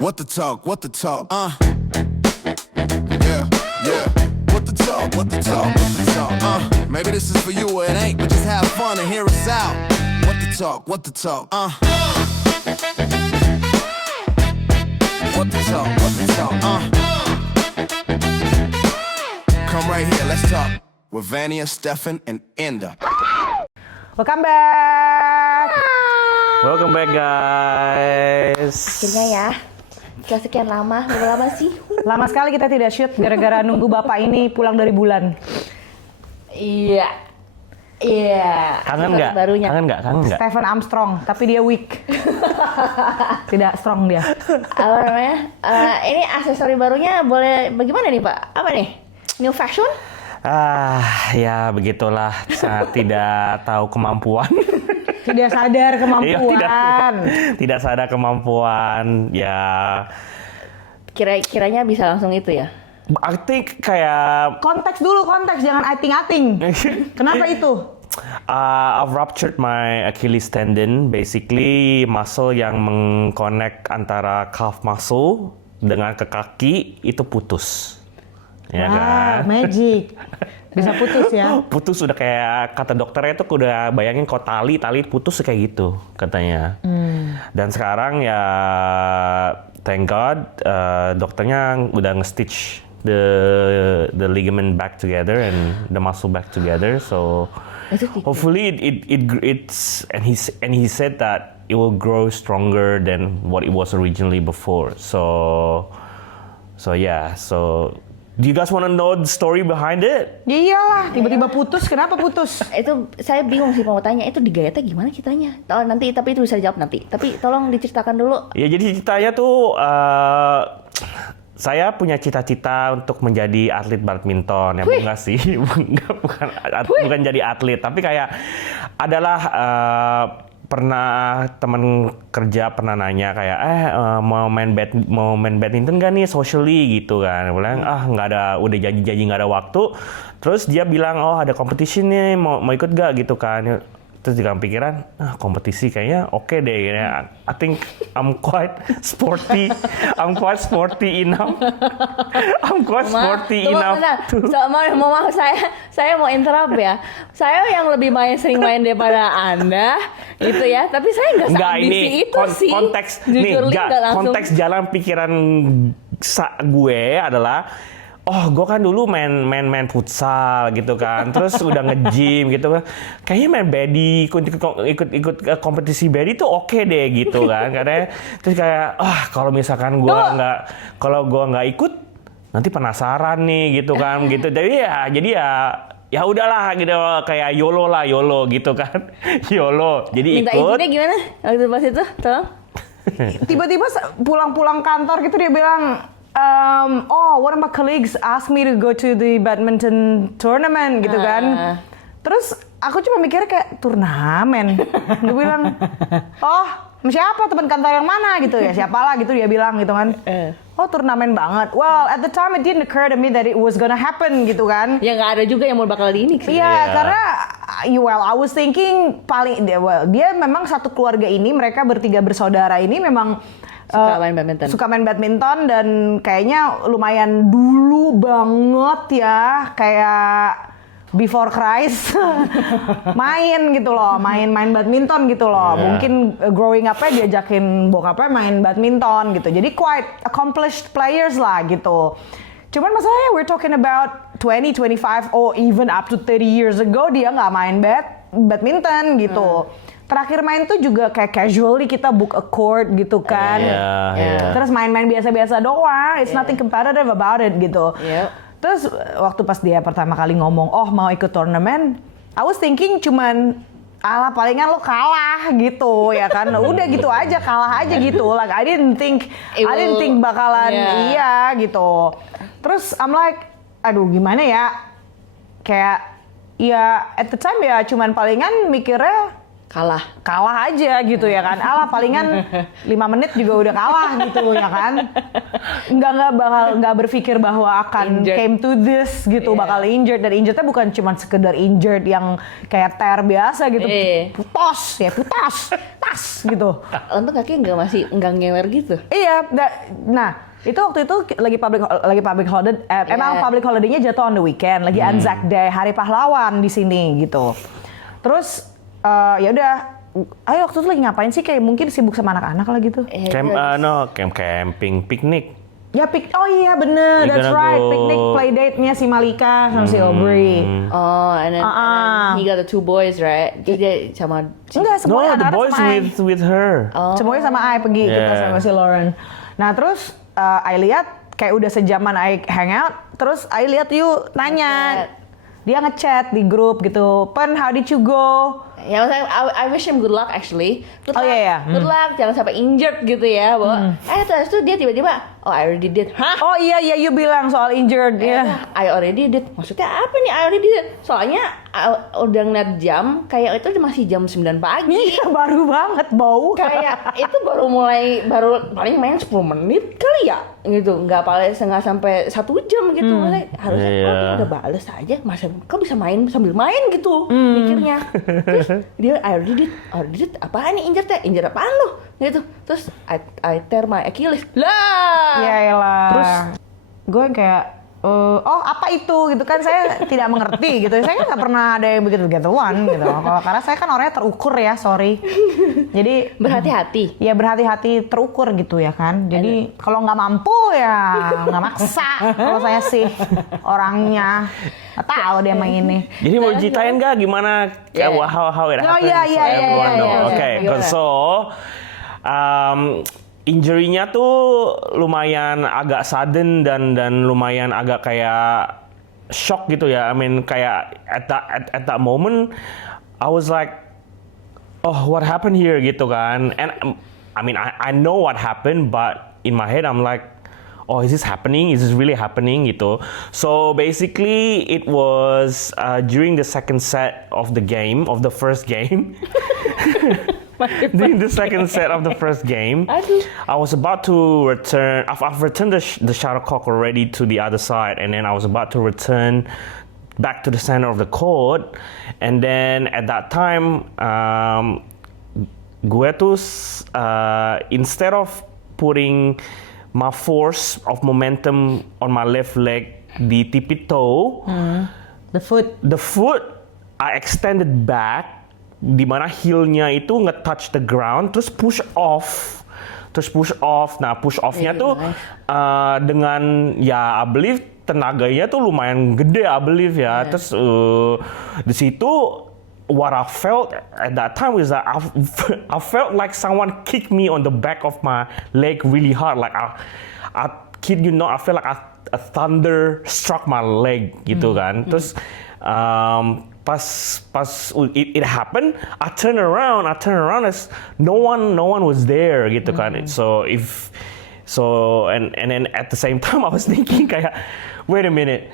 What the talk? What the talk? Yeah, yeah. What the talk? What the talk? What the talk? Maybe this is for you or it ain't, but just have fun and hear us out. What the talk? What the talk? What the talk? What the talk? Come right here, let's talk with Vania, Stefan, and Enda. Welcome back. Welcome back guys. Akhirnya ya, setelah sekian lama, berapa lama sih? Lama sekali kita tidak shoot gara-gara nunggu bapak ini pulang dari bulan. Iya. Kangen nggak? Barunya. Kangen nggak? Stephen Armstrong, tapi dia weak. Tidak strong dia. Apa namanya? Ini aksesori barunya boleh bagaimana nih Pak? Apa nih? New fashion? Ya begitulah. Sangat tidak tahu kemampuan. Tidak sadar kemampuan. Iya, tidak sadar kemampuan. Ya. Kiranya bisa langsung itu ya? I think kayak Konteks dulu, jangan ating-ating. Kenapa itu? I've ruptured my Achilles tendon, basically muscle yang mengconnect antara calf muscle dengan ke kaki itu putus. Ya kan? Magic. Bisa putus ya? Putus udah kayak kata dokternya tuh udah bayangin kok tali putus kayak gitu katanya. Dan sekarang ya thank God dokternya udah nge-stitch the ligament back together and the muscle back together, so hopefully it's and he said that it will grow stronger than what it was originally before. So do you guys want to know the story behind it? Ya iyalah, tiba-tiba putus. Kenapa putus? Itu saya bingung sih mau tanya, itu digayatnya gimana ceritanya? Tapi itu bisa dijawab nanti. Tapi tolong diceritakan dulu. Ya jadi ceritanya tuh saya punya cita-cita untuk menjadi atlet badminton. Ya enggak sih, bukan jadi atlet, tapi kayak adalah pernah teman kerja pernah nanya kayak mau main badminton gak nih socially gitu kan. Bilang nggak ada, udah janji nggak ada waktu. Terus dia bilang ada competition nih, mau ikut gak gitu kan. Terus di dalam pikiran kompetisi kayaknya oke deh. I think I'm quite sporty enough. Maaf, saya mau interrupt ya. Saya yang lebih sering main daripada Anda, gitu ya. Tapi saya nggak seambisi itu sih. Konteks jalan pikiran gue adalah gue kan dulu main futsal gitu kan, terus udah nge-gym gitu kan, kayaknya main body, ikut kompetisi body tuh oke deh gitu kan, katanya. Terus kayak kalau misalkan gue nggak ikut nanti penasaran nih gitu kan, gitu. Jadi ya udahlah gitu, kayak YOLO gitu kan. YOLO. Jadi minta ikut. Minta izinnya gimana waktu pas itu? Tolong. Tiba-tiba pulang kantor gitu dia bilang, one of my colleagues asked me to go to the badminton tournament gitu kan. Terus aku cuma mikirnya kayak turnamen. Dia bilang, siapa teman kantor yang mana gitu ya, siapalah gitu dia bilang gitu kan. Turnamen banget. Well, at the time it didn't occur to me that it was gonna happen gitu kan. Ya nggak ada juga yang mau bakal di ini. Iya, karena I was thinking dia memang satu keluarga ini, mereka bertiga bersaudara ini memang suka main badminton dan kayaknya lumayan dulu banget ya, kayak before Christ main gitu loh, main badminton gitu loh. Mungkin growing up-nya diajakin bokapnya main badminton gitu. Jadi quite accomplished players lah gitu. Cuman masalahnya we're talking about 20, 25 or even up to 30 years ago dia nggak main badminton gitu. Terakhir main tuh juga kayak casually kita book a court gitu kan. Terus main-main biasa-biasa doang. It's nothing competitive about it gitu. Terus waktu pas dia pertama kali ngomong, mau ikut turnamen, I was thinking cuman palingan lo kalah gitu ya kan. Udah gitu aja, kalah aja gitu. Like I didn't think bakalan iya gitu. Terus I'm like, aduh gimana ya? Kayak ya at the time ya cuman palingan mikirnya kalah aja gitu ya kan. Palingan 5 menit juga udah kalah gitu ya kan. Nggak berpikir bahwa akan injured. Came to this gitu, bakal injured. Dan injurednya bukan cuma sekedar injured yang kayak tear biasa gitu. Putos. tas gitu. Untung kaki nggak ngewer gitu. Iya, nah itu waktu itu lagi public holiday, emang public holiday-nya jatuh on the weekend, lagi Anzac Day, Hari Pahlawan di sini gitu. Terus ya udah, ayo waktu itu lagi ngapain sih? Kayak mungkin sibuk sama anak-anak lah gitu. Camping, piknik. Ya oh iya bener, that's right, picnic playdate-nya si Malika sama si Aubrey. Oh, and then he got the 2 boys, right? Jadi dia sama enggak, semuanya the boys with her. Semuanya sama Ai pergi kita sama si Lauren. Nah terus Ai lihat kayak udah sejaman Ai hangout, terus Ai lihat yuk nanya. Dia ngechat di grup gitu, Pen, how did you go? Ya, I wish him good luck actually. Good luck, good luck, jangan sampai injured gitu ya, bahwa terus tuh dia tiba-tiba, oh I already did. Hah? Oh iya, you bilang soal injured ya. I already did. Maksudnya apa nih I already did? Soalnya udah ngeliat jam, kayak itu masih jam 9 pagi. Iya, baru banget bau. Kayak itu baru paling main 10 menit kali ya, gitu. Nggak sampai 1 jam gitu. Harusnya dia udah bales aja, masa kok bisa main sambil main gitu mikirnya. Terus dia I already did apaan nih injured apaan lo gitu. Terus I tear my Achilles lah. Yaelah. Terus gue kayak apa itu gitu kan, saya tidak mengerti gitu. Saya kan nggak pernah ada yang begitu-begituan gitu. Karena saya kan orangnya terukur ya, sorry. Jadi berhati-hati. Ya berhati-hati, terukur gitu ya kan. Jadi kalau nggak mampu ya nggak maksa. Kalau saya sih orangnya nggak tahu dia main ini. Jadi mau ceritain nggak gimana how it happens? Okay, so injury-nya tuh lumayan agak sudden dan lumayan agak kayak shock gitu ya. I mean kayak at that moment I was like, oh what happened here gitu kan. And I mean I know what happened, but in my head I'm like, oh, is this happening? Is this really happening? Gitu. So basically, it was during the second set of the first game. During the second set of the first game, I was about to return. I've returned the shuttlecock already to the other side, and then I was about to return back to the center of the court. And then at that time, gue tuh instead of putting my force of momentum on my left leg di tipi toe, the foot I extended back, di mana heel-nya itu nge-touch the ground, terus push off. Nah push off-nya tuh dengan ya I believe tenaganya tuh lumayan gede I believe ya. Terus di situ what I felt at that time was that I felt like someone kicked me on the back of my leg really hard. Like I kid you not, I feel like a thunder struck my leg gitu kan. Terus pas it happened, I turn around as no one was there gitu kan. So and then at the same time I was thinking kayak, wait a minute,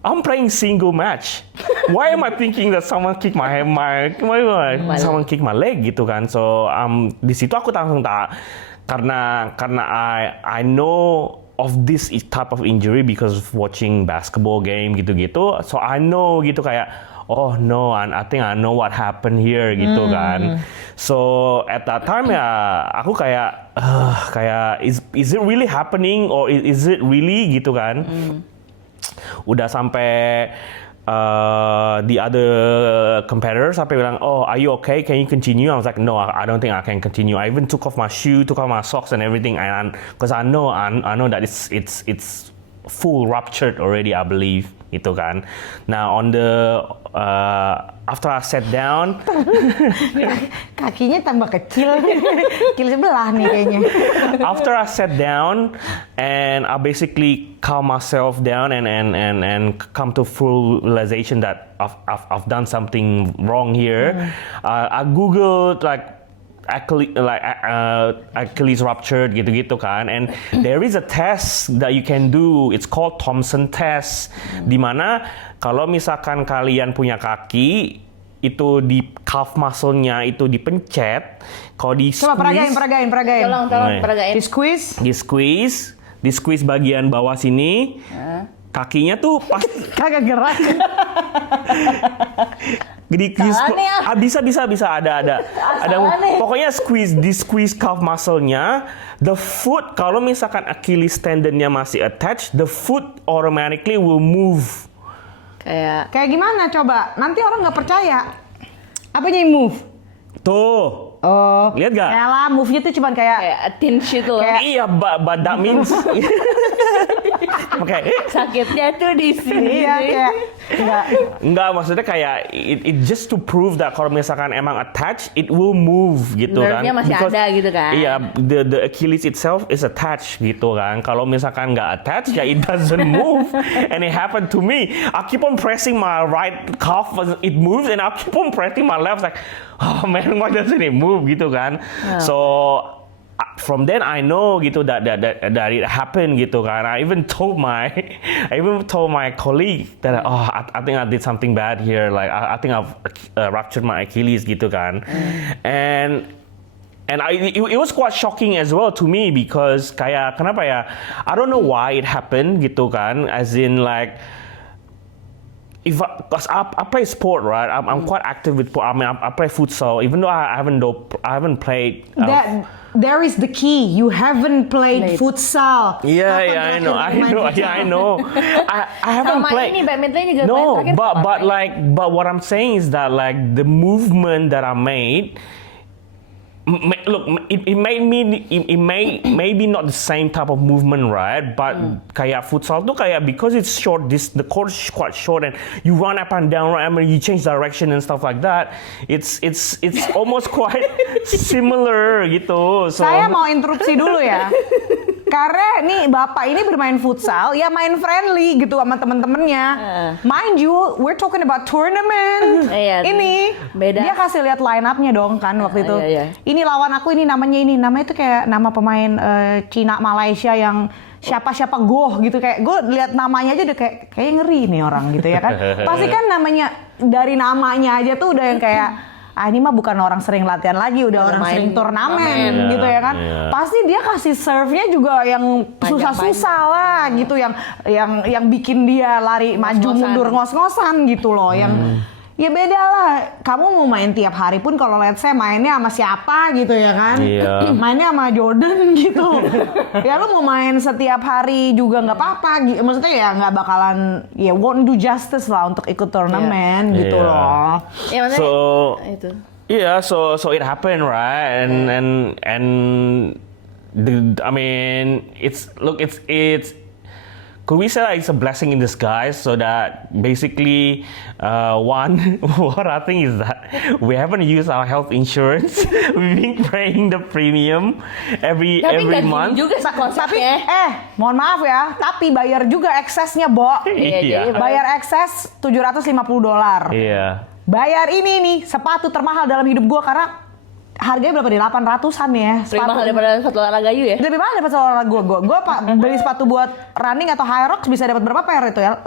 I'm playing single match. Why am I thinking that someone kick someone kick my leg gitu kan? So di situ aku langsung karena I know of this type of injury because of watching basketball game gitu-gitu. So I know gitu kayak, oh no, I think I know what happened here gitu kan. So at that time ya aku kayak is it really happening or is it really gitu kan. Udah sampai the other competitors sampai bilang, oh are you okay, can you continue? I was like, no, I don't think I can continue. I even took off my shoe, took off my socks and everything, and because I know that it's full ruptured already, I believe itu kan. Nah on the after I sat down, kakinya tambah kecil, kecil sebelah nih kayaknya. After I sat down and I basically calm myself down and come to full realization that I've done something wrong here. I googled like Achilles ruptured gitu-gitu kan, and there is a test that you can do, it's called Thompson test, dimana kalau misalkan kalian punya kaki itu di calf muscle-nya itu dipencet, kalau di squeeze, coba peragain. Tolong peragain. Di squeeze bagian bawah sini, kakinya tuh pas Kagak gerak. bisa ada nih. pokoknya squeeze calf muscle-nya, the foot kalau misalkan Achilles tendonnya masih attached, the foot automatically will move. Kayak Kayak gimana coba? Nanti orang nggak percaya. Apanya yang move? Tuh. Oh. Lihat gak? Ya lah, move-nya tuh cuman kayak a thin shit loh. Iya, but that means Oke. Sakitnya tuh di sini. iya kayak Enggak, maksudnya kayak it just to prove that kalau misalkan emang attached, it will move gitu kan. Nerve-nya masih ada gitu kan. Iya, the Achilles itself is attached gitu kan. Kalau misalkan nggak attached, ya it doesn't move. And it happened to me. I keep on pressing my right calf, it moves, and I keep on pressing my left, like, oh man, why doesn't it move gitu kan. So from then I know gitu that it happened gitu kan. I even told my colleague that I think I did something bad here. Like I think I've ruptured my Achilles gitu kan. And it was quite shocking as well to me because kayak kenapa ya? I don't know why it happened gitu kan. As in like because I play sport, right? I'm quite active with sport. I mean, I play futsal, even though I haven't played. There is the key. You haven't played futsal. Yeah, I know. I haven't played. Ini badminton juga No, but what I'm saying is that like the movement that I made. Look, it may be not the same type of movement, right? But kayak futsal tuh kayak because it's short, the court is quite short, and you run up and down, right? I mean, you change direction and stuff like that. It's almost quite similar gitu. So, Saya mau interupsi dulu ya. Karena nih bapak ini bermain futsal, ya main friendly gitu sama temen-temennya. Mind you, we're talking about tournament. Ini beda. Dia kasih lihat line up-nya dong kan waktu itu. Ini lawan aku, ini namanya itu kayak nama pemain Cina Malaysia yang siapa goh gitu, kayak gue lihat namanya aja udah kayak ngeri nih orang gitu ya kan. Pasti kan namanya dari namanya aja tuh udah yang kayak ini mah bukan orang sering latihan lagi, udah orang sering turnamen gitu ya kan. Pasti dia kasih serve-nya juga yang susah-susah lah gitu, yang bikin dia lari maju mundur ngos-ngosan gitu loh, yang ya beda lah. Kamu mau main tiap hari pun kalau let's say mainnya sama siapa gitu ya kan. Mainnya sama Jordan gitu. Ya lu mau main setiap hari juga nggak apa-apa. Maksudnya ya nggak bakalan, ya won't do justice lah untuk ikut turnamen gitu loh. Ya, so itu. Yeah, so it happened, right? And I mean, it's could we say that it's a blessing in disguise? So that basically, what I think is that we haven't used our health insurance. We've been paying the premium every month. Tapi juga konsepnya. Tapi mohon maaf ya, tapi bayar juga eksesnya, Bo. Iya. Bayar ekses $750. Iya. Bayar ini nih sepatu termahal dalam hidup gue karena harganya berapa nih? 800-an ya. Lebih mahal daripada sepatu olahraga you ya? Lebih mahal daripada sepatu olahraga gue. Gue beli sepatu buat running atau high rocks bisa dapat berapa pair itu ya?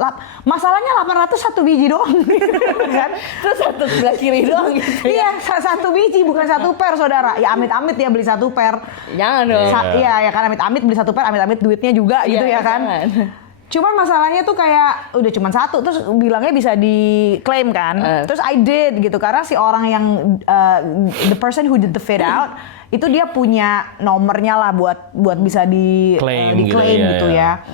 Masalahnya 800 satu biji doang. Kan? Terus satu sebelah kiri doang gitu. Iya, satu biji bukan satu pair, saudara. Ya amit-amit ya beli satu pair. Jangan dong. Iya, ya kan amit-amit beli satu pair, amit-amit duitnya juga gitu ya kan. Jangan. Cuman masalahnya tuh kayak udah cuma satu, terus bilangnya bisa diklaim kan. Terus I did gitu, karena si orang yang the person who did the fit out itu dia punya nomornya lah buat bisa diklaim gitu ya.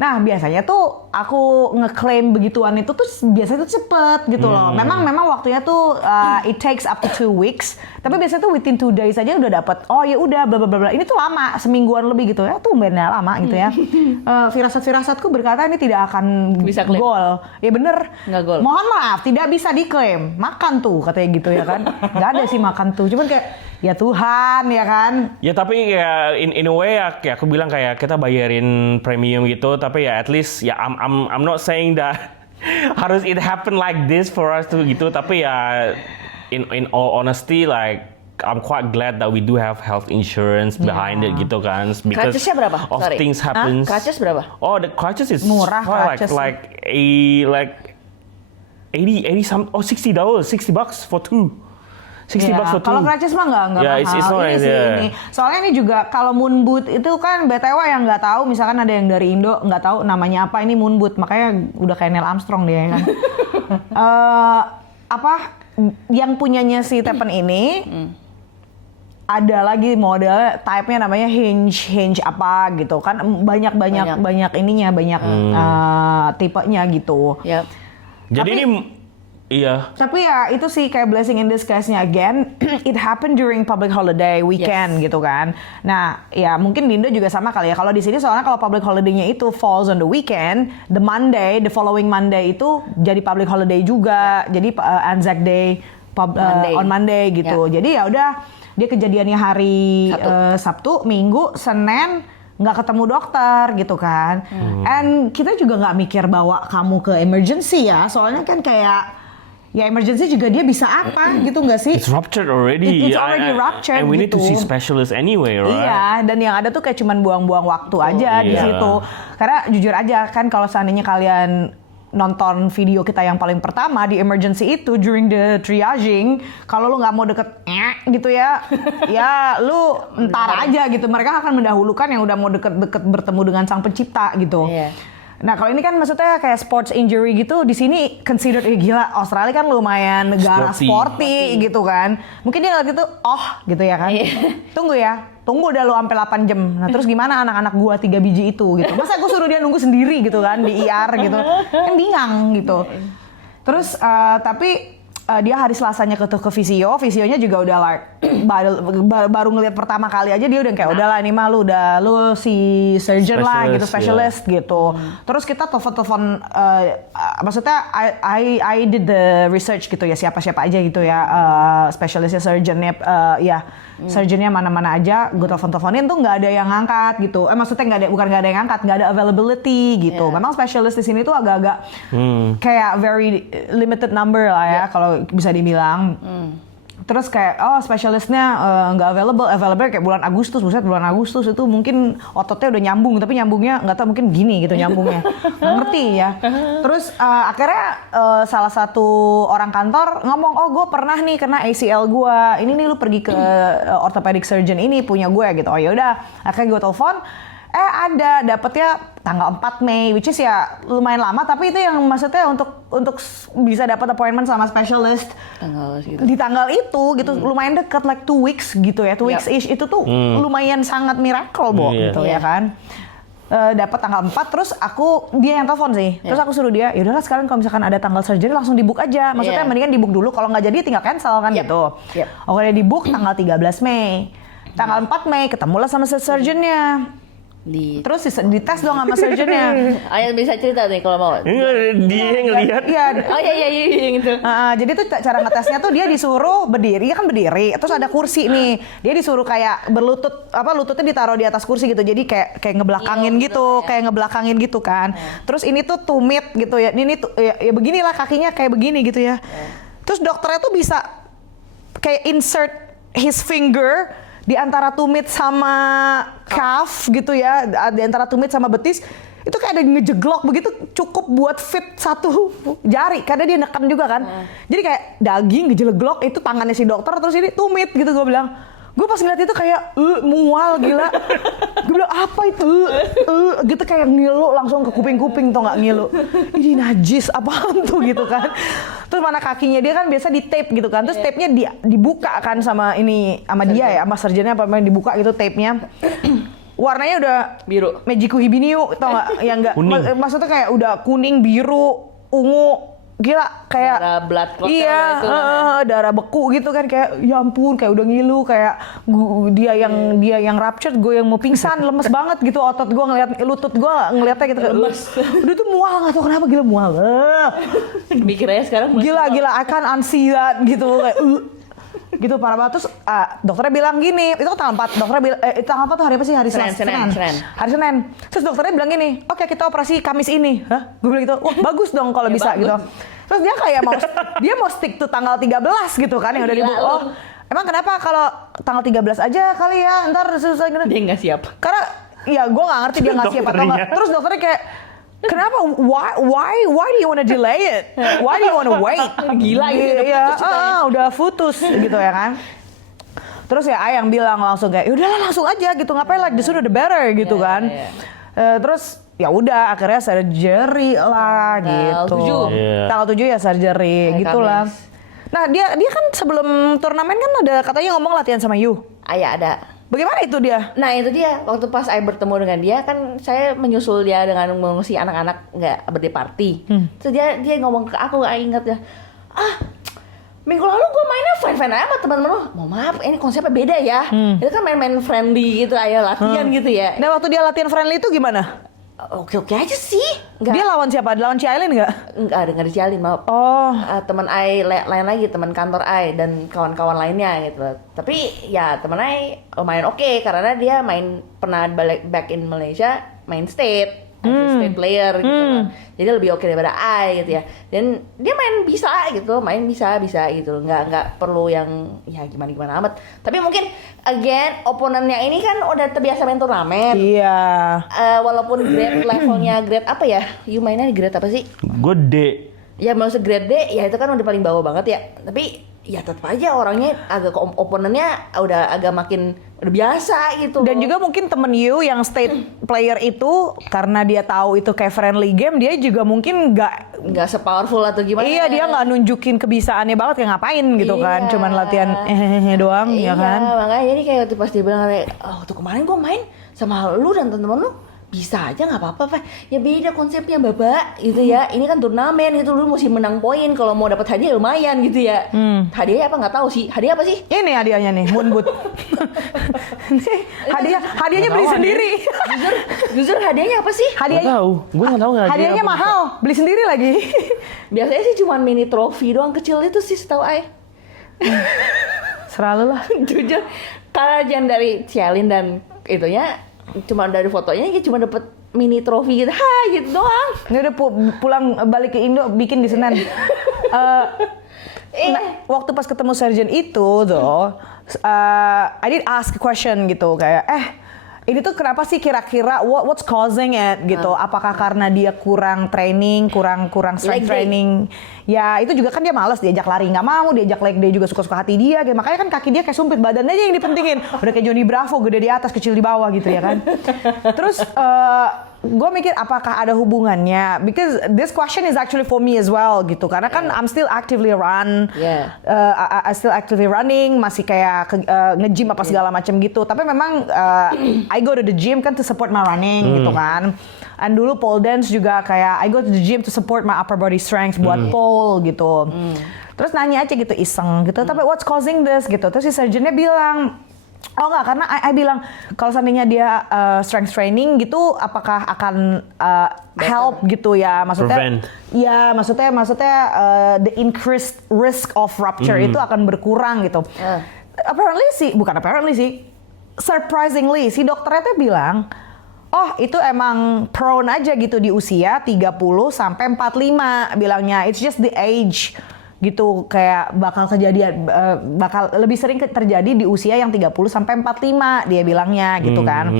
Nah biasanya tuh aku ngeklaim begituan itu tuh biasanya tuh cepet gitu loh. Memang waktunya tuh it takes up to 2 weeks. Tapi biasanya tuh within 2 days aja udah dapat. Oh ya udah bla bla bla. Ini tuh lama, semingguan lebih gitu ya. Tuh benar lama gitu ya. Firasat-firasatku berkata ini tidak akan bisa klaim. Gol. Ya bener. Nggak gol. Mohon maaf, tidak bisa diklaim. Makan tuh katanya gitu ya kan. Gak ada sih makan tuh. Cuman kayak ya Tuhan ya kan. Ya tapi ya in a way ya aku bilang kayak kita bayarin premium gitu, tapi ya at least ya I'm not saying that harus it happen like this for us to gitu, tapi ya in all honesty like I'm quite glad that we do have health insurance behind it gitu kan, because crutchesnya berapa? of things happens. Crutches berapa? Oh, the crutches is murah, like $80 some $60 $60 for two. 60 bucks for two. Kalau crutches mah nggak Yeah, mahal. it's not Ini like sih that. ini. Soalnya ini juga kalau moon boot itu kan BTW yang nggak tahu, misalkan ada yang dari Indo nggak tahu namanya apa, ini moon boot, makanya udah kayak Neil Armstrong dia kan. Apa yang punyanya si Teppan ini? Ada lagi model type-nya namanya hinge apa gitu kan, banyak ininya, banyak tipenya gitu. Yep. Jadi ini iya. Tapi ya itu sih kayak blessing in disguise-nya again. It happened during public holiday weekend gitu kan. Nah, ya mungkin di Indo juga sama kali ya. Kalau di sini soalnya kalau public holiday-nya itu falls on the weekend, the following Monday itu jadi public holiday juga. Jadi Anzac Day on Monday gitu. Jadi ya udah, dia kejadiannya hari Sabtu, Minggu, Senin nggak ketemu dokter gitu kan. And kita juga nggak mikir bawa kamu ke emergency ya, soalnya kan kayak ya emergency juga dia bisa apa gitu nggak sih? It's ruptured already. It's already ruptured and we need to gitu. see specialist anyway, right? Iya, dan yang ada tuh kayak cuman buang-buang waktu aja di situ. Karena jujur aja kan kalau seandainya kalian nonton video kita yang paling pertama di emergency itu during the triaging, kalau lu nggak mau deket gitu ya, ya lu entar aja gitu. Mereka akan mendahulukan yang udah mau deket-deket bertemu dengan sang pencipta gitu. Iya. Nah kalau ini kan maksudnya kayak sports injury gitu, di sini considered gila. Australia kan lumayan negara sporty gitu kan. Mungkin dia ngeliat gitu, gitu ya kan. Tunggu udah lu sampai 8 jam. Nah terus gimana anak-anak gua 3 biji itu gitu. Masa gua suruh dia nunggu sendiri gitu kan di IR gitu. Kan bingung gitu. Terus tapi dia hari Selasanya ke visionya juga udah like baru ngelihat pertama kali aja dia udah kayak udahlah ini mah lu si surgeon lah gitu, specialist gitu. Terus kita telepon maksudnya I did the research gitu ya, siapa aja gitu ya specialistnya, surgeonnya surgeonnya mana-mana aja, gue teleponin tuh nggak ada yang ngangkat gitu. Maksudnya bukan nggak ada yang ngangkat, nggak ada availability gitu. Memang specialist di sini tuh agak-agak kayak very limited number lah ya kalau bisa dibilang. Terus kayak specialistnya nggak available kayak bulan Agustus itu mungkin ototnya udah nyambung tapi nyambungnya nggak tahu, mungkin gini gitu nyambungnya, nggak ngerti ya. Terus akhirnya salah satu orang kantor ngomong, gue pernah nih kena ACL gue, ini nih lu pergi ke orthopedic surgeon ini punya gue gitu. Oh yaudah, akhirnya gue telepon. Ada dapetnya tanggal 4 Mei, which is ya lumayan lama, tapi itu yang maksudnya untuk bisa dapat appointment sama specialist di tanggal itu gitu, lumayan dekat, like 2 weeks gitu ya, 2 weeks ish itu tuh lumayan sangat miracle gitu ya kan. Dapat tanggal 4, terus dia yang telepon sih, terus aku suruh dia, yaudahlah sekarang kalau misalkan ada tanggal surgery langsung di book aja, maksudnya mendingan di book dulu, kalau nggak jadi tinggal cancel kan gitu. Oke, di book tanggal 13 Mei, tanggal 4 Mei ketemulah sama surgeonnya. Terus dites dong sama surgeonnya. Ayah bisa cerita nih kalau mau. Dia ngelihat. Iya. Iya gitu. Jadi tuh cara ngetesnya tuh dia disuruh berdiri, kan berdiri. Terus ada kursi nih. Dia disuruh kayak berlutut, lututnya ditaruh di atas kursi gitu. Jadi kayak ngebelakangin gitu, kayak ngebelakangin gitu kan. Terus ini tuh tumit gitu ya. Ini tuh ya beginilah kakinya kayak begini gitu ya. Terus dokternya tuh bisa kayak insert his finger di antara tumit sama calf gitu ya, di antara tumit sama betis, itu kayak ada ngejeglok begitu, cukup buat fit satu jari, karena dia neken juga kan. Jadi kayak daging ngejeglok, itu tangannya si dokter, terus ini tumit gitu. Gue bilang, gue pas ngeliat itu kayak mual gila. Gue bilang apa itu? Gitu kayak ngilu langsung ke kuping-kuping, tau nggak, ngilu. Ini najis apaan tuh gitu kan. Terus mana kakinya dia kan biasa di tape gitu kan. Terus tape-nya dibuka kan sama dia ya, sama surgeonnya apa namanya, dibuka gitu tape-nya. Warnanya udah biru, Mejiku Hibiniu, tau nggak? Yang nggak, maksudnya kayak udah kuning, biru, ungu. Gila kayak darah blood clot, darah beku gitu kan, kayak ya ampun, kayak udah ngilu, kayak dia yang ruptured, gue yang mau pingsan, lemes banget gitu, otot gue lutut gue ngeliatnya gitu kayak lemes. Udah tuh mual, nggak tahu kenapa gila mual. Mikirnya sekarang Gila I can't unsee that gitu kayak gitu parah banget. Terus dokternya bilang gini, itu tanggal 4, dokternya bilang tanggal 4 tuh hari apa sih? Hari Senin. Hari Senin. Terus dokternya bilang gini, oke kita operasi Kamis ini. Hah? Gue bilang gitu, wah bagus dong kalau bisa bagus. gitu. Terus dia kayak mau stick to tanggal 13 gitu kan, yang udah di book. Emang kenapa kalau tanggal 13 aja kali ya, ntar susah gitu. Dia nggak siap. Karena ya gue nggak ngerti dia nggak siap atau nggak. Terus dokternya kayak, Kenapa? Why do you wanna delay it? Why do you wanna wait? Gila gitu. Ya, udah putus gitu ya kan. Terus ya Ayang bilang langsung kayak, udahlah langsung aja gitu, ngapain like the sooner the better gitu kan. Terus ya udah akhirnya surgery lah gitu. Tanggal 7 ya surgery gitulah. Nah dia kan sebelum turnamen kan ada katanya ngomong latihan sama you. Ya ada. Bagaimana itu dia? Nah itu dia, waktu pas saya bertemu dengan dia kan saya menyusul dia dengan mengusir anak-anak nggak birthday party. Terus dia ngomong ke aku, ingat ya, minggu lalu gue mainnya fine-fine aja sama teman-teman lo. Mau maaf, ini konsepnya beda ya. Itu kan main-main friendly gitu, ayo latihan gitu ya. Nah waktu dia latihan friendly itu gimana? Oke aja sih. Nggak. Dia lawan siapa? Lawan Cialin nggak? Nggak Cialin, maaf. Teman Ai lain lagi, teman kantor Ai dan kawan-kawan lainnya gitu. Tapi ya teman Ai lumayan oke karena dia pernah balik back in Malaysia, main state player gitu kan. Jadi lebih oke daripada Ai gitu ya. Dan dia main bisa gitu. Nggak perlu yang ya gimana amat. Tapi mungkin again opponentnya ini kan udah terbiasa main turnamen. Iya. Walaupun grade levelnya grade apa ya? You mainnya di grade apa sih? Gue D. Ya maksud grade D ya itu kan udah paling bawah banget ya. Tapi ya tetap aja orangnya agak oponennya udah agak makin udah biasa gitu. Dan juga mungkin temen you yang state player itu karena dia tahu itu kayak friendly game, dia juga mungkin nggak sepowerful atau gimana. Iya, dia nggak nunjukin kebisaannya banget kayak ngapain gitu kan, cuman latihan doang ya kan. Iya, makanya jadi kayak waktu pas dia bilang waktu kemarin gue main sama lu dan temen-temen lu bisa aja nggak apa-apa, Pak. Ya beda konsepnya, Bapak. Gitu ya. Ini kan turnamen gitu, lu mesti menang poin kalau mau dapat hadiah lumayan gitu ya. Hadiahnya apa nggak tahu sih. Hadiah apa sih? Ini hadiahnya nih, Moonboot. Hadiahnya beli sendiri. Jujur hadiahnya apa sih? Hadiahnya tahu. Gue nggak tahu hadiahnya mahal, beli sendiri lagi. Biasanya sih cuma mini trofi doang kecil itu sih setahu Ai. Selalu lah. Jujur, karena jangan dari Cialin dan itunya cuma dari fotonya dia cuma dapat mini trofi gitu, gitu doang. Ini udah pulang balik ke Indo bikin di Senen. Nah, waktu pas ketemu surgeon itu tuh, I did ask a question gitu kayak, ini tuh kenapa sih kira-kira what's causing it gitu? Apakah karena dia kurang training, kurang strength training? Ya itu juga kan dia malas diajak lari, nggak mau diajak leg day juga suka-suka hati dia. Gitu. Makanya kan kaki dia kayak sumpit, badannya aja yang dipentingin. Udah kayak Johnny Bravo, gede di atas, kecil di bawah gitu ya kan. Terus gue mikir apakah ada hubungannya? Because this question is actually for me as well gitu. Karena kan I'm still actively I still actively running, masih kayak nge-gym apa segala macam gitu. Tapi memang I go to the gym kan to support my running gitu kan. And dulu pole dance juga kayak I go to the gym to support my upper body strength buat pole gitu. Terus nanya aja gitu iseng gitu. Tapi what's causing this gitu. Terus si surgeonnya bilang, oh enggak, karena I bilang kalau seandainya dia strength training gitu, apakah akan help gitu ya, maksudnya? Prevent. Ya maksudnya the increased risk of rupture itu akan berkurang gitu. Surprisingly si dokternya tuh bilang, oh itu emang prone aja gitu di usia 30 sampai 45 bilangnya, it's just the age. Gitu kayak bakal lebih sering terjadi di usia yang 30 sampai 45 dia bilangnya gitu kan.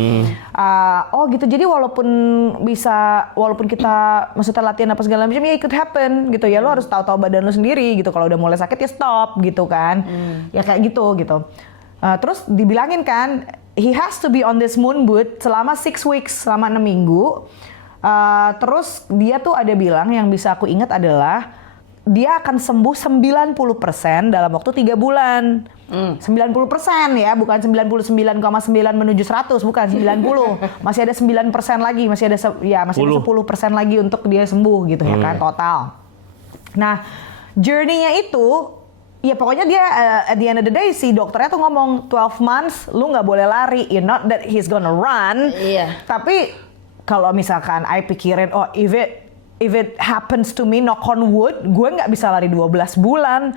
Oh gitu, jadi walaupun kita maksudnya latihan apa segala macam ya it could happen gitu ya, lo harus tahu badan lo sendiri gitu, kalau udah mulai sakit ya stop gitu kan. Ya kayak gitu. Terus dibilangin kan he has to be on this moon boot selama 6 weeks, selama 6 minggu. Terus dia tuh ada bilang yang bisa aku ingat adalah dia akan sembuh 90% dalam waktu 3 bulan. 90% ya, bukan 99,9 menuju 100, bukan 90. Masih ada 9% lagi, masih ada 10% lagi untuk dia sembuh gitu ya kan total. Nah, journey-nya itu ya pokoknya dia at the end of the day si dokternya tuh ngomong 12 months lu nggak boleh lari. Not that he's gonna run. Tapi kalau misalkan I pikirin if it if it happens to me, knock on wood, gue nggak bisa lari 12 bulan.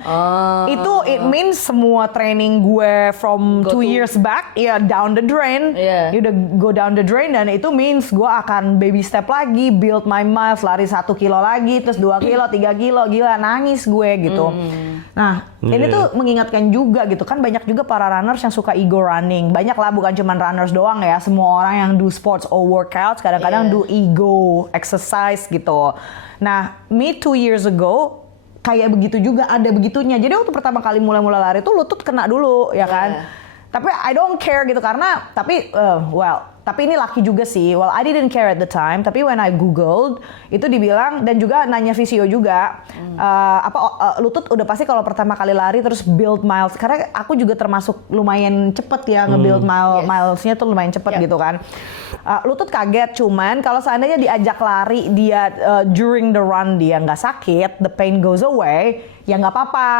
Itu it means semua training gue from 2 years back, ya down the drain. You udah go down the drain, dan itu means gue akan baby step lagi, build my miles, lari 1 kilo lagi, terus 2 kilo, 3 kilo, gila nangis gue gitu. Nah, ini tuh mengingatkan juga gitu kan, banyak juga para runners yang suka ego running. Banyak lah, bukan cuma runners doang ya, semua orang yang do sports or workouts kadang-kadang do ego exercise gitu. Nah, me 2 years ago kayak begitu juga, ada begitunya. Jadi waktu pertama kali mulai lari tuh lutut kena dulu ya kan. Tapi I don't care gitu karena tapi ini laki juga sih. Well, I didn't care at the time, tapi when I googled itu dibilang, dan juga nanya fisio juga, lutut udah pasti kalau pertama kali lari terus build miles, karena aku juga termasuk lumayan cepet ya nge-build milesnya tuh lumayan cepet gitu kan. Lutut kaget, cuman kalau seandainya diajak lari dia during the run dia nggak sakit, the pain goes away, ya nggak apa-apa.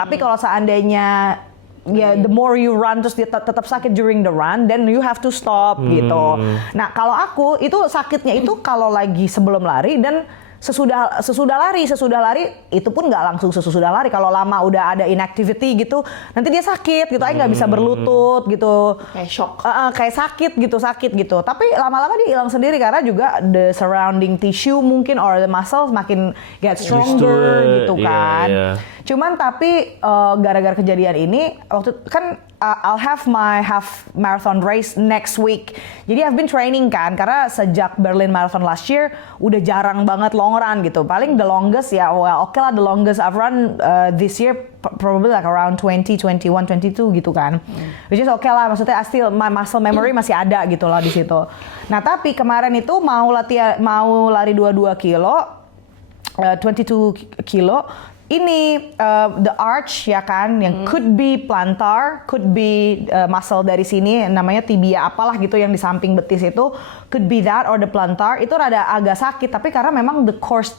Tapi kalau seandainya the more you run terus dia tetap sakit during the run, then you have to stop gitu. Nah, kalau aku itu sakitnya itu kalau lagi sebelum lari dan sesudah lari itu pun nggak langsung sesudah lari. Kalau lama udah ada inactivity gitu, nanti dia sakit gitu, nggak bisa berlutut gitu. Kayak shock. Kayak sakit gitu. Tapi lama-lama dia hilang sendiri karena juga the surrounding tissue mungkin or the muscles makin get stronger gitu kan. Cuman tapi gara-gara kejadian ini waktu kan I'll have my half marathon race next week. Jadi I've been training kan, karena sejak Berlin Marathon last year udah jarang banget long run gitu. Paling the longest ya, the longest I've run this year probably like around 20, 21, 22 gitu kan. Which is lah, maksudnya still my muscle memory masih ada gitu loh di situ. Nah, tapi kemarin itu mau lari 22 kilo, 22 kilo. Ini the arch ya kan, yang could be plantar, could be muscle dari sini, namanya tibia apalah gitu yang di samping betis itu, could be that or the plantar, itu rada agak sakit. Tapi karena memang the course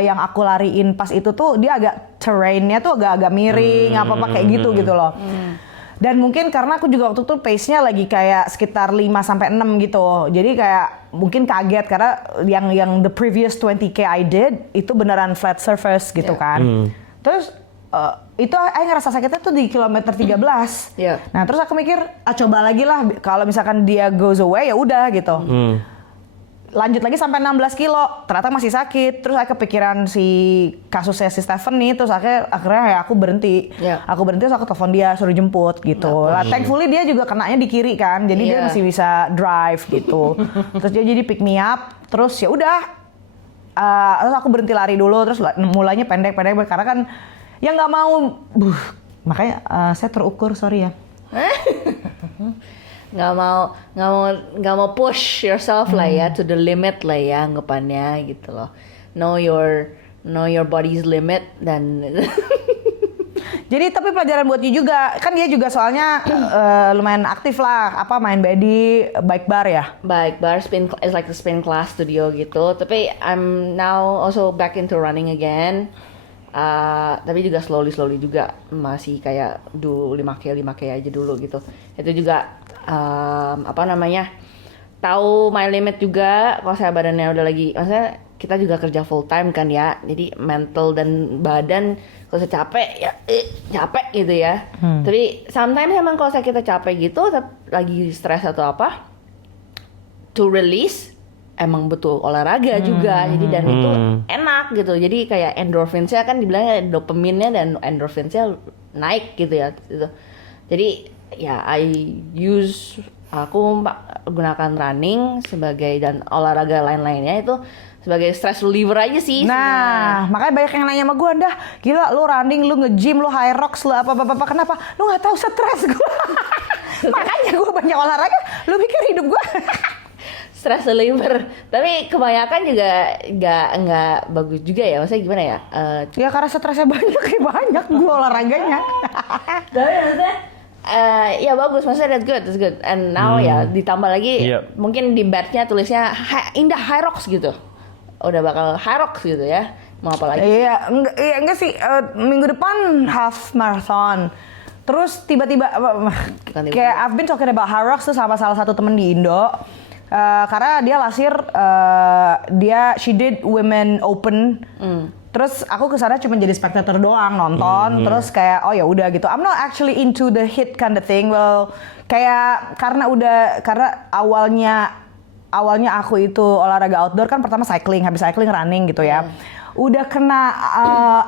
yang aku lariin pas itu tuh dia agak terrainnya tuh agak miring, apa-apa kayak gitu loh. Dan mungkin karena aku juga waktu itu pace-nya lagi kayak sekitar 5-6 gitu. Jadi kayak mungkin kaget karena yang the previous 20K I did itu beneran flat surface gitu kan. Terus itu aku ngerasa sakitnya tuh di kilometer 13. Nah, terus aku mikir, coba lagi lah, kalau misalkan dia goes away ya udah gitu. Lanjut lagi sampai 16 kilo, ternyata masih sakit. Terus saya kepikiran kasusnya si Stephen nih, terus akhirnya ya aku berhenti. Aku berhenti, terus aku telepon dia suruh jemput gitu. Thankfully dia juga kenanya di kiri kan, jadi dia masih bisa drive gitu. Terus dia jadi pick me up, terus ya udah. Terus aku berhenti lari dulu, terus mulainya pendek karena kan ya nggak mau. Makanya saya terukur, sorry ya. nggak mau push yourself lah ya to the limit lah ya anggapannya gitu loh. Know your body's limit dan jadi tapi pelajaran buat you juga kan, dia juga soalnya lumayan aktif lah, main bike bar ya, spin is like the spin class studio gitu. Tapi I'm now also back into running again. Tapi juga slowly juga masih kayak do 5K aja dulu gitu. Itu juga tahu my limit juga. Kalau saya badannya udah lagi, maksudnya kita juga kerja full time kan ya, jadi mental dan badan kalau saya capek ya capek gitu ya. Tapi sometimes emang kalau kita capek gitu, lagi stres atau apa, to release emang betul olahraga juga. Jadi dan itu enak gitu. Jadi kayak endorfinsnya kan dibilangnya, dopaminnya dan endorfinsnya naik gitu ya gitu. Jadi ya aku gunakan running sebagai, dan olahraga lain-lainnya itu sebagai stress reliever aja sih. Nah, makanya banyak yang nanya sama gue, dah gila lu running, lu nge-gym, lu high rocks, lu apa kenapa? Lu nggak tahu stres gue. Makanya gue banyak olahraga, lu pikir hidup gue stress reliever. Tapi kebanyakan juga nggak bagus juga ya. Maksudnya gimana ya? Ya karena stresnya banyak gue olahraganya. Tapi maksudnya ya bagus, maksudnya that's good. And now ya ditambah lagi mungkin di badge-nya tulisnya Indah High Rocks gitu. Udah bakal High Rocks gitu ya. Mau apa lagi? Iya, enggak sih. Minggu depan half marathon. Terus tiba-tiba kayak I've been talking about High Rocks tuh sama salah satu temen di Indo. Karena dia she did women open. Terus aku kesana cuma jadi spectator doang nonton, terus kayak oh ya udah gitu. I'm not actually into the hit kind of thing. Well, kayak karena awalnya aku itu olahraga outdoor kan pertama cycling, habis cycling running gitu ya. Udah kena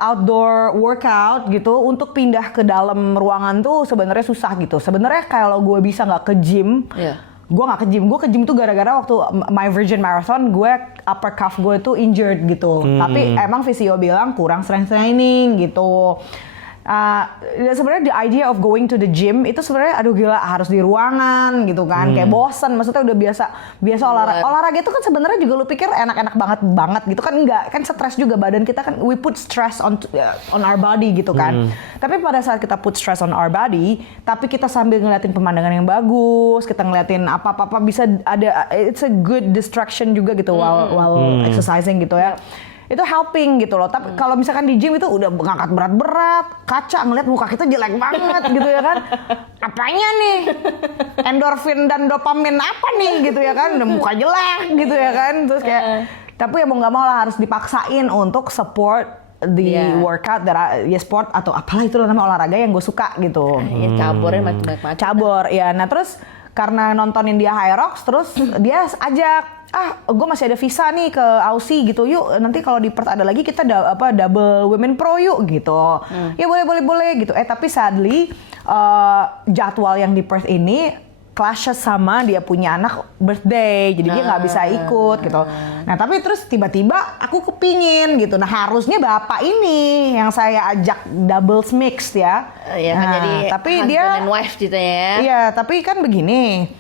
outdoor workout gitu, untuk pindah ke dalam ruangan tuh sebenarnya susah gitu. Sebenarnya kalau gue bisa nggak ke gym, gue nggak ke gym. Gue ke gym tuh gara-gara waktu my Virgin Marathon gue upper calf gue tuh injured gitu. Tapi emang physio bilang kurang strength training gitu. Sebenarnya the idea of going to the gym itu sebenarnya aduh gila harus di ruangan gitu kan, kayak bosan. Maksudnya udah biasa olahraga itu kan sebenarnya juga lu pikir enak-enak banget gitu kan, enggak kan, stres juga badan kita kan, we put stress on our body gitu kan. Tapi pada saat kita put stress on our body, tapi kita sambil ngeliatin pemandangan yang bagus, kita ngeliatin apa bisa ada, it's a good distraction juga gitu while exercising gitu ya. Itu helping gitu loh. Tapi kalau misalkan di gym itu udah ngangkat berat-berat, kaca ngeliat muka kita jelek banget gitu ya kan. Apanya nih? Endorfin dan dopamin apa nih gitu ya kan? Udah muka jelek gitu ya kan. Terus kayak tapi ya mau nggak mau lah harus dipaksain untuk support the workout sport atau apalah itu namanya olahraga yang gue suka gitu. Cabornya macam-macam. Cabor ya. Nah terus karena nontonin dia Hyrox, terus dia ajak, gue masih ada visa nih ke Aussie gitu, yuk nanti kalau di Perth ada lagi kita double women pro yuk gitu. Ya boleh gitu. Tapi sadly jadwal yang di Perth ini clashes sama dia punya anak birthday, jadi dia nggak bisa ikut gitu. Nah tapi terus tiba-tiba aku kepingin gitu. Nah harusnya bapak ini yang saya ajak doubles mixed ya. Kan jadi tapi husband dia and wife gitu ya. Iya tapi kan begini.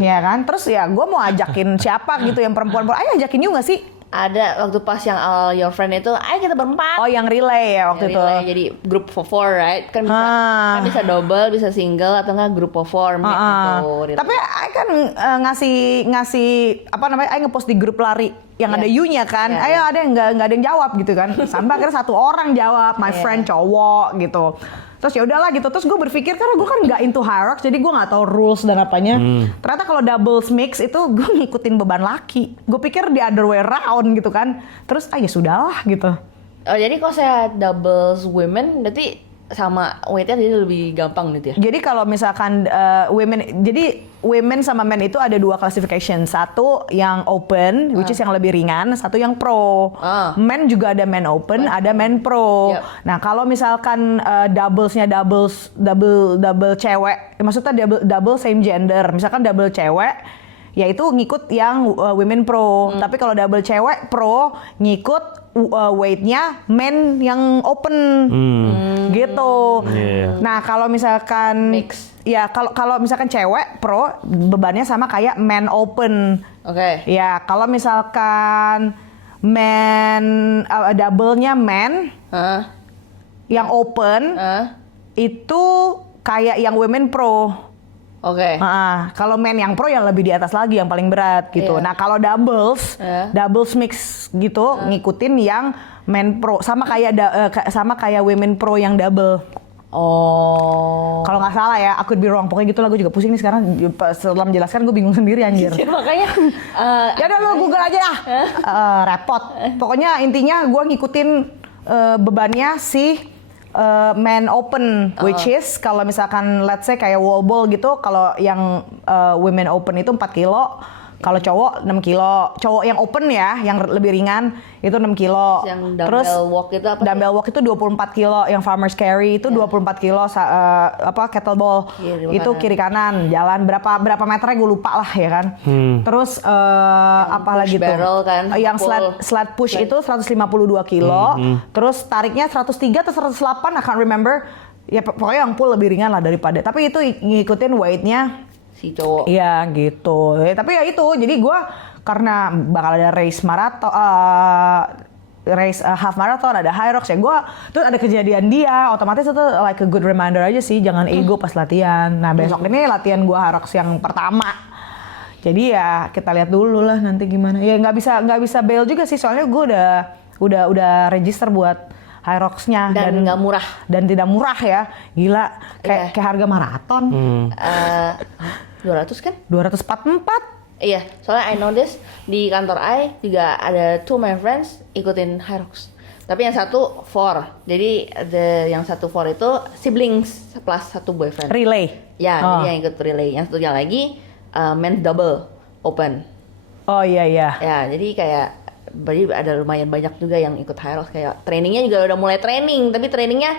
Ya kan, terus ya gue mau ajakin siapa gitu yang perempuan, ayo ajakin you nggak sih? Ada waktu pas yang All Your Friend itu, ayo kita berempat. Oh yang relay ya waktu itu. Jadi group of four, right? Kan bisa double, bisa single atau enggak group of four gitu. Tapi I kan ngasih apa namanya? I ngepost di grup lari yang ada you-nya kan. Ayo ada yang nggak ada yang jawab gitu kan. Sampai akhirnya satu orang jawab, my friend cowok gitu. Terus ya udahlah gitu. Terus gue berpikir karena gue kan nggak into Hyrox, jadi gue nggak tahu rules dan apanya. Ternyata kalau doubles mix itu gue ngikutin beban laki. Gue pikir the other way round gitu kan. Terus ya sudahlah gitu. Oh jadi kalau saya doubles women berarti sama weightnya jadi lebih gampang gitu ya? Jadi kalau misalkan women sama men itu ada dua classification. Satu yang open, which is yang lebih ringan. Satu yang pro. Men juga ada men open, ada men pro. Nah kalau misalkan doublesnya double cewek, maksudnya double same gender. Misalkan double cewek, yaitu ngikut yang women pro. Tapi kalau double cewek pro ngikut weightnya men yang open gitu. Nah kalau misalkan mix, ya kalau misalkan cewek pro bebannya sama kayak men open. Ya kalau misalkan men double-nya men yang open itu kayak yang women pro. Kalau men yang pro yang lebih di atas lagi, yang paling berat gitu. Nah kalau doubles mix gitu ngikutin yang men pro sama kayak women pro yang double. Kalau nggak salah ya, aku be wrong. Pokoknya gitu lah, gue juga pusing nih sekarang. Setelah menjelaskan gue bingung sendiri anjir. Makanya ya udah lo Google aja ya. Repot. Pokoknya intinya gue ngikutin bebannya si men open, which is kalau misalkan let's say kayak wall ball gitu, kalau yang women open itu 4 kilo, kalau cowok 6 kilo. Cowok yang open ya, yang lebih ringan itu 6 kilo. Terus dumbbell walk itu apa? Dumbbell walk itu 24 kilo, yang farmer's carry itu 24 kilo kettlebell. Itu kiri kanan, jalan berapa meternya gue lupa lah ya kan. Terus apa lagi tuh? Kan, yang sled push itu 152 kilo. Terus tariknya 103 atau 108, I can't remember. Ya pokoknya yang pull lebih ringan lah daripada. Tapi itu ngikutin weightnya si cowok. Iya gitu. Tapi ya itu, jadi gue karena bakal ada race marathon, half marathon, ada Hyrox ya, gue terus ada kejadian dia, otomatis itu like a good reminder aja sih, jangan ego pas latihan. Nah besok ini latihan gue Hyrox yang pertama. Jadi ya kita lihat dulu lah nanti gimana. Ya nggak bisa bail juga sih, soalnya gue udah register buat Hyrox-nya dan nggak murah dan tidak murah ya, gila kayak harga maraton. 200 kan? 244. Iya, soalnya I notice di kantor I juga ada 2 my friends ikutin Hyrox. Tapi yang satu 4. Jadi yang satu 4 itu siblings plus 1 boyfriend. Relay. Ya, jadi yang ikut relay. Yang satunya lagi men's double open. Oh iya iya. Ya, jadi kayak berarti ada lumayan banyak juga yang ikut Hyrox, kayak trainingnya juga udah mulai training, tapi trainingnya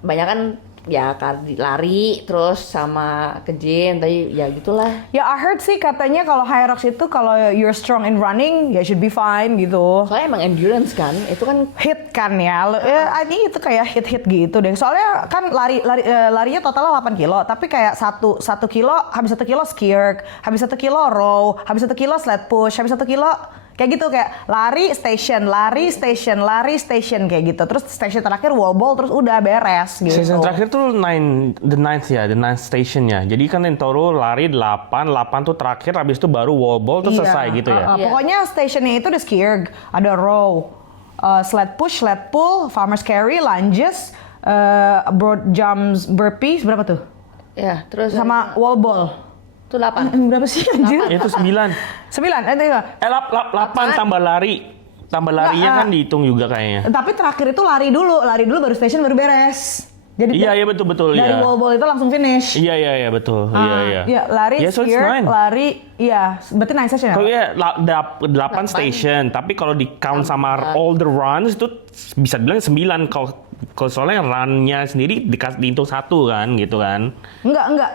banyak kan ya lari terus sama ke gym, tapi ya gitulah. Ya I heard sih katanya kalau Hyrox itu kalau you're strong in running ya should be fine gitu. Soalnya emang endurance kan, itu kan Hit kan ya, I think itu kayak hit gitu deh. Soalnya kan larinya totalnya 8 kilo, tapi kayak 1 kilo, habis 1 kilo ski erg, habis 1 kilo row, habis 1 kilo sled push, habis 1 kilo kayak gitu, kayak lari station kayak gitu. Terus station terakhir wall ball, terus udah beres gitu. Station terakhir tuh the ninth stationnya. Jadi kan yang Toro lari 8 tuh terakhir, habis itu baru wall ball tuh selesai gitu ya. Pokoknya stationnya itu ada ski erg, ada row, sled push, sled pull, farmer's carry, lunges, broad jumps, burpees, berapa tuh? ya, terus Sama wall ball. itu 8. Berapa sih anjir? Itu 9. 9, 8 tambah lari. Tambah larinya kan dihitung juga kayaknya. Tapi terakhir itu lari dulu baru station baru beres. Jadi Iya betul dari iya. wall ball itu langsung finish. Iya betul. Iya. Iya, lari, Yeah, so it's skier, 9. lari, iya, berarti 9 session ya? Kalau ya 8 station, tapi kalau di count sama all the runs itu bisa bilang 9. Kalau soalnya run-nya sendiri dihitung 1 kan gitu kan. Enggak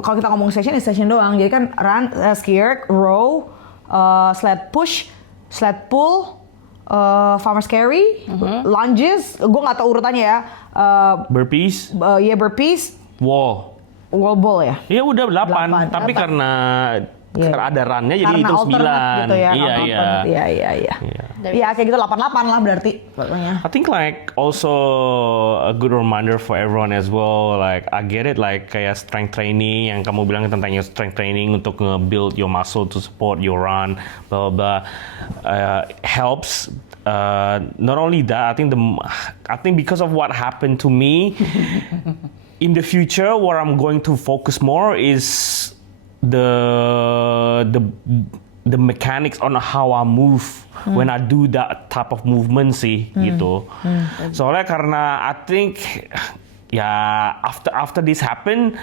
kalau kita ngomong station doang. Jadi kan run, skier, row, sled push, sled pull, farmer's carry, lunges, gue nggak tahu urutannya ya. Burpees, Burpees, wall. wall ball ya. Iya udah 8, 8. tapi karena ada run-nya jadi Karena hitung 9. alternate gitu ya. Iya. Iya. Iya kayak gitu 88 lah berarti pokoknya. I think like also a good reminder for everyone as well. Like I get it, like kayak strength training yang kamu bilang tentang your strength training untuk nge-build your muscle to support your run, blah blah blah, helps. Not only that, I think because of what happened to me, in the future, what I'm going to focus more is the mechanics on how I move when I do that type of movement sih gitu. Soalnya karena I think after this happen,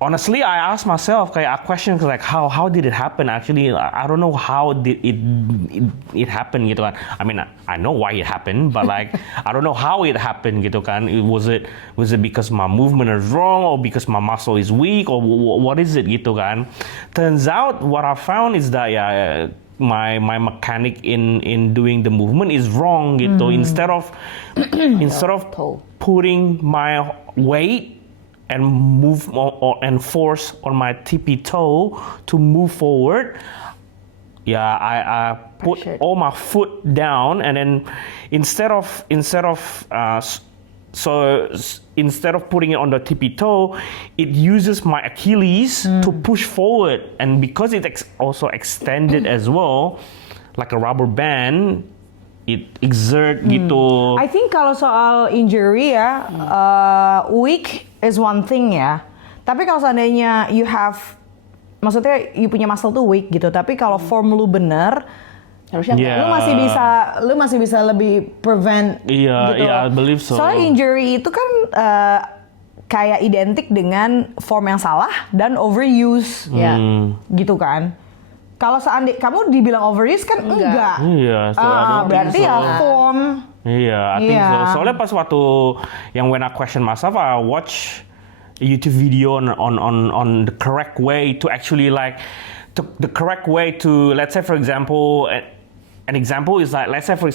honestly I ask myself kayak a question like how did it happen? Actually I don't know how did it happen gitu kan. I mean I know why it happened, but like I don't know how it happened gitu kan. Was it because my movement is wrong or because my muscle is weak or what is it gitu kan. Turns out what I found is that my mechanic in doing the movement is wrong gitu. Instead of putting my weight and move and force on my tippy toe to move forward. Yeah, I put all my foot down, and then instead of putting it on the tippy toe, it uses my Achilles to push forward, and because it also extended as well, like a rubber band. It exert gitu. I think kalau soal injury ya, weak is one thing ya. Tapi kalau seandainya maksudnya you punya muscle tuh weak gitu. Tapi kalau form lu bener, harusnya lu masih bisa lebih prevent. Iya, gitu. Iya, I believe so. Soalnya injury itu kan kayak identik dengan form yang salah dan overuse, gitu kan. Kalau seandainya kamu dibilang overuse kan enggak. Iya, berarti ya form. Iya, I think so. Soalnya pas waktu yang when I question myself, I watch a YouTube video on the correct way to actually the correct way to, let's say for example, an example is like, let's say for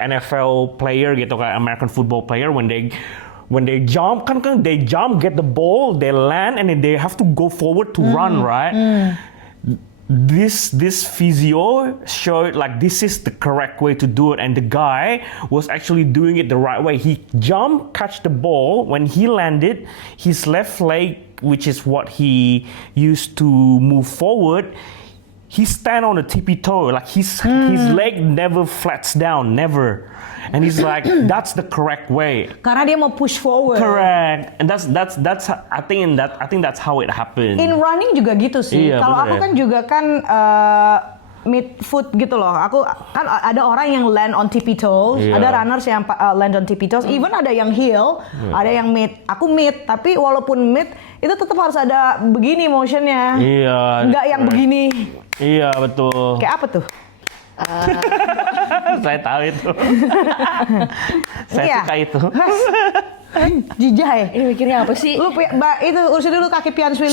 NFL player gitu kan, American football player, when they jump, they jump, get the ball, they land, and then they have to go forward to run, right? This physio showed like this is the correct way to do it, and the guy was actually doing it the right way. He jumped, catch the ball. When he landed, his left leg, which is what he used to move forward, he stand on the tippy toe, like his leg never flats down, never. And he's like, that's the correct way. Karena dia mau push forward. Correct. And that's I think that's how it happened. In running juga gitu sih. Iya, Kalau bener aku ya. kan juga kan mid foot gitu loh. Aku kan ada orang yang land on tippy toes, Iya. ada runners yang land on tippy toes, even ada yang heel, ada yang mid. Aku mid, tapi walaupun mid itu tetap harus ada begini motionnya. Iya. Nggak yang begini. Iya, betul. Kayak apa tuh? Saya tahu itu. Saya Iya. suka itu. Jijai. Ini mikirnya apa sih? Lu itu urusin dulu kaki pian swing.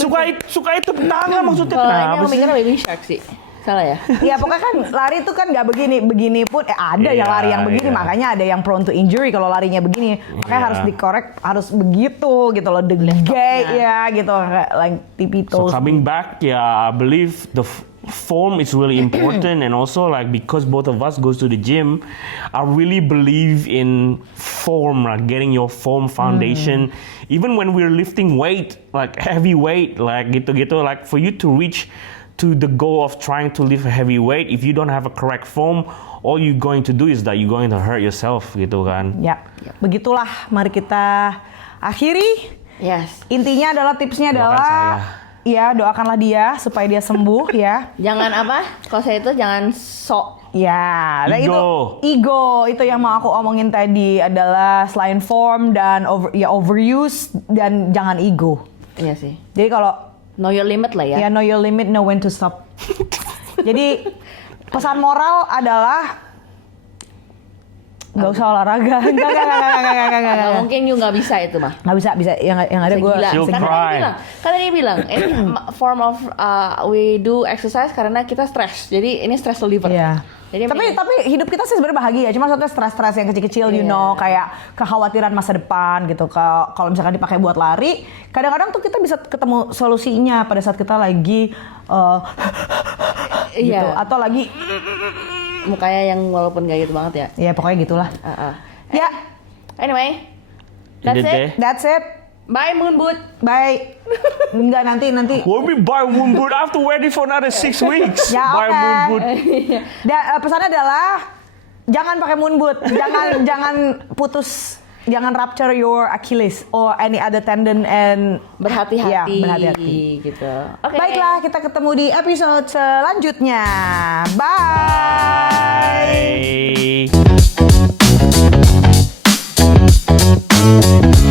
Suka itu tangan maksudnya Kalau ini kenapa aku sih? mikirnya baby shark sih. Salah ya? Iya pokoknya kan lari itu kan nggak begini pun ada yang Iya, lari yang begini iya. makanya ada yang prone to injury kalau larinya begini makanya Iya. harus dikorek harus begitu gitu loh the gay ya gitu kayak like tippy So toes. coming back, yeah, I believe the form is really important, and also like because both of us goes to the gym, I really believe in form, like getting your form foundation. Even when we're lifting weight, like heavy weight, like gitu, like for you to reach to the goal of trying to lift a heavy weight, if you don't have a correct form, all you're going to do is that you're going to hurt yourself, gitu kan? Ya begitulah mari kita akhiri. Yes. Intinya adalah tipsnya Doakan adalah saya. ya doakanlah dia supaya dia sembuh ya. Jangan apa? Kalau saya itu jangan sok. Ya, nah Ego. itu yang mau aku omongin tadi adalah selain form dan overuse dan jangan ego. Iya sih. Jadi kalau Know your limit lah ya. ya know your limit, know when to stop. Jadi pesan moral adalah nggak usah olahraga. Nggak mungkin you nggak bisa itu mah. Nggak bisa yang ada gue. Gila. She'll Karena cry. dia bilang ini form of we do exercise karena kita stres. Jadi ini stress reliever. Iya. Jadi Tapi hidup kita sih sebenarnya bahagia. Cuma soalnya stres-stres yang kecil-kecil, you Iya. know, kayak kekhawatiran masa depan gitu. Kalau misalkan dipakai buat lari, kadang-kadang tuh kita bisa ketemu solusinya pada saat kita lagi gitu. Iya. Atau lagi mukanya yang walaupun gak gitu banget ya. ya pokoknya gitulah. Ya, Anyway, Ini that's deh. it. that's it. Bye Moon Boot. Bye. Enggak nanti. When we buy one boot after wear it for another 6 weeks. Ya, Buy oke. one boot. Pesannya adalah jangan pakai moon boot, jangan putus, jangan rupture your Achilles or any other tendon and Berhati-hati. Ya, berhati-hati. Gitu. Oke. Baiklah, kita ketemu di episode selanjutnya. Bye. Bye.